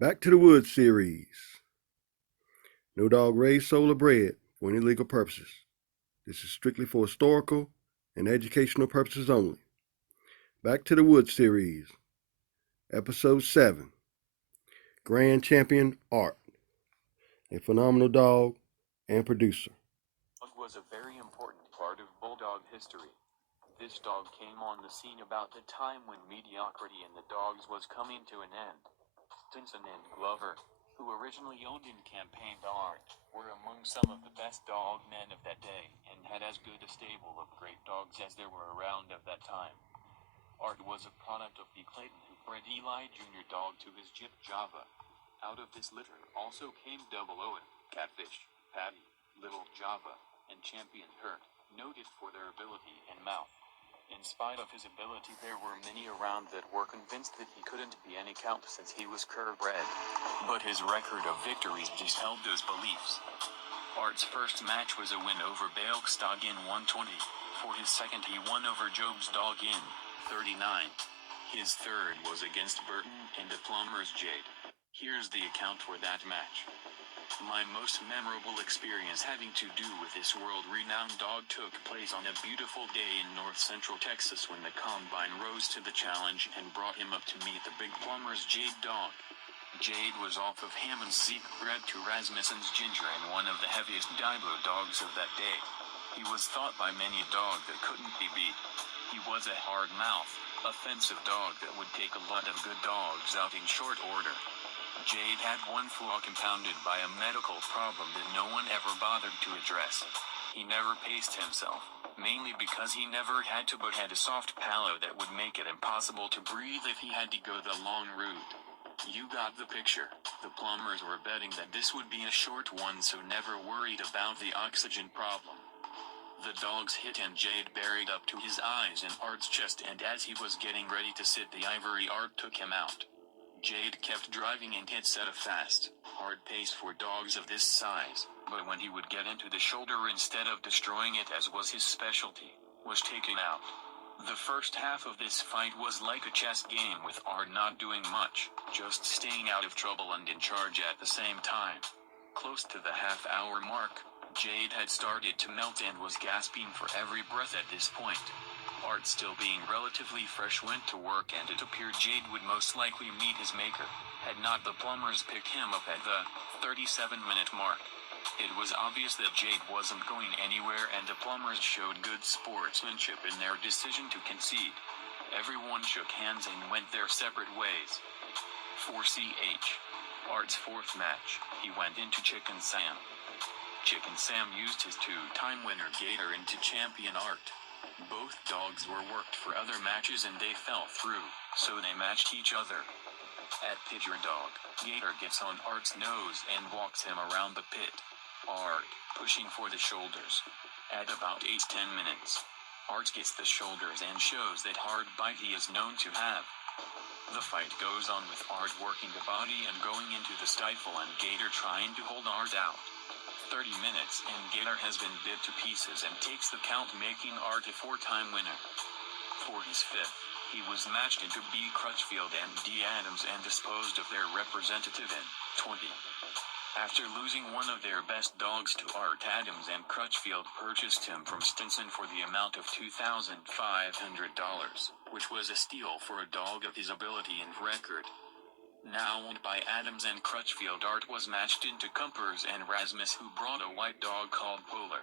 Back to the Woods series. No dog raised, sold, or bred for any legal purposes. This is strictly for historical and educational purposes only. Back to the Woods series. Episode 7. Grand Champion Art. A phenomenal dog and producer. Dog was a very important part of Bulldog history. This dog came on the scene about the time when mediocrity in the dogs was coming to an end. Stinson and Glover, who originally owned and campaigned Art, were among some of the best dog men of that day, and had as good a stable of great dogs as there were around of that time. Art was a product of B. Clayton, who bred Eli Jr. dog to his Jip Java. Out of this litter also came Double Owen, Catfish, Patty, Little Java, and Champion Kurt, noted for their ability and mouth. In spite of his ability, there were many around that were convinced that he couldn't be any count since he was cur-bred. But his record of victories dispelled those beliefs. Art's first match was a win over Bale's dog in 120. For his second, he won over Job's dog in 39. His third was against Burton and the Plumber's Jade. Here's the account for that match. My most memorable experience having to do with this world-renowned dog took place on a beautiful day in north-central Texas when the Combine rose to the challenge and brought him up to meet the big Plumber's Jade dog. Jade was off of Hammond's Zeke, bred to Rasmussen's Ginger, and one of the heaviest Diblo dogs of that day. He was thought by many a dog that couldn't be beat. He was a hard-mouthed, offensive dog that would take a lot of good dogs out in short order. Jade had one flaw compounded by a medical problem that no one ever bothered to address. He never paced himself, mainly because he never had to, but had a soft palate that would make it impossible to breathe if he had to go the long route. You got the picture. The Plumbers were betting that this would be a short one, so never worried about the oxygen problem. The dogs hit and Jade buried up to his eyes in Art's chest, and as he was getting ready to sit the ivory, Art took him out. Jade kept driving and hit set a fast, hard pace for dogs of this size, but when he would get into the shoulder, instead of destroying it as was his specialty, was taken out. The first half of this fight was like a chess game, with Art not doing much, just staying out of trouble and in charge at the same time. Close to the half-hour mark, Jade had started to melt and was gasping for every breath at this point. Art, still being relatively fresh, went to work, and it appeared Jade would most likely meet his maker, had not the Plumbers picked him up at the 37-minute mark. It was obvious that Jade wasn't going anywhere, and the Plumbers showed good sportsmanship in their decision to concede. Everyone shook hands and went their separate ways. For CH. Art's fourth match, he went into Chicken Sam. Chicken Sam used his two-time winner Gator into Champion Art. Both dogs were worked for other matches and they fell through, so they matched each other. At Picture Dog, Gator gets on Art's nose and walks him around the pit. Art, pushing for the shoulders. At about 8-10 minutes, Art gets the shoulders and shows that hard bite he is known to have. The fight goes on with Art working the body and going into the stifle, and Gator trying to hold Art out. 30 minutes and Gator has been bit to pieces and takes the count, making Art a four-time winner. For his fifth, he was matched into B. Cructifield and D. Adams and disposed of their representative in 20. After losing one of their best dogs to Art, Adams and Cructifield purchased him from Stinson for the amount of $2,500, which was a steal for a dog of his ability and record. Now owned by Adams and Cructifield, Art was matched into Cumpers and Rasmus, who brought a white dog called Polar.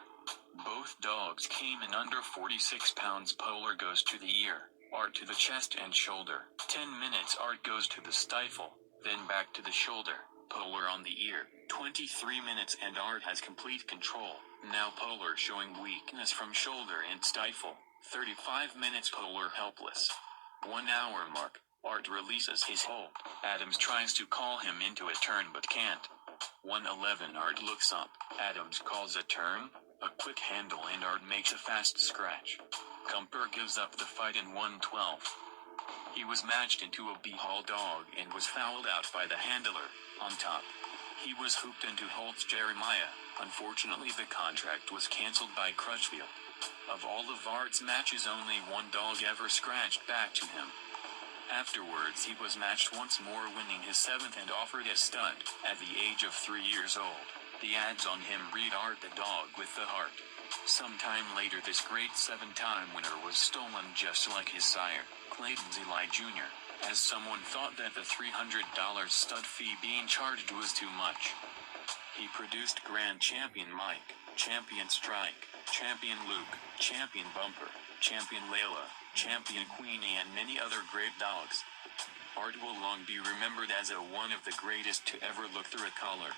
Both dogs came in under 46 pounds. Polar goes to the ear, Art to the chest and shoulder. 10 minutes, Art goes to the stifle, then back to the shoulder, Polar on the ear. 23 minutes and Art has complete control. Now Polar showing weakness from shoulder and stifle. 35 minutes, Polar helpless. 1 hour mark. Art releases his hold. Adams tries to call him into a turn but can't. 1:11, Art looks up. Adams calls a turn, a quick handle, and Art makes a fast scratch. Cumper gives up the fight in 1:12. He was matched into a B-Hall dog and was fouled out by the handler. On top, he was hooped into Holt's Jeremiah. Unfortunately, the contract was cancelled by Cructifield. Of all of Art's matches, only one dog ever scratched back to him. Afterwards he was matched once more, winning his 7th and offered as stud. At the age of 3 years old, the ads on him read Art the dog with the heart. Sometime later this great 7-time winner was stolen just like his sire, Clayton's Eli Jr., as someone thought that the $300 stud fee being charged was too much. He produced Grand Champion Mike, Champion Strike, Champion Luke, Champion Bumper, Champion Layla, Champion Queenie, and many other great dogs. Art will long be remembered as one of the greatest to ever look through a collar.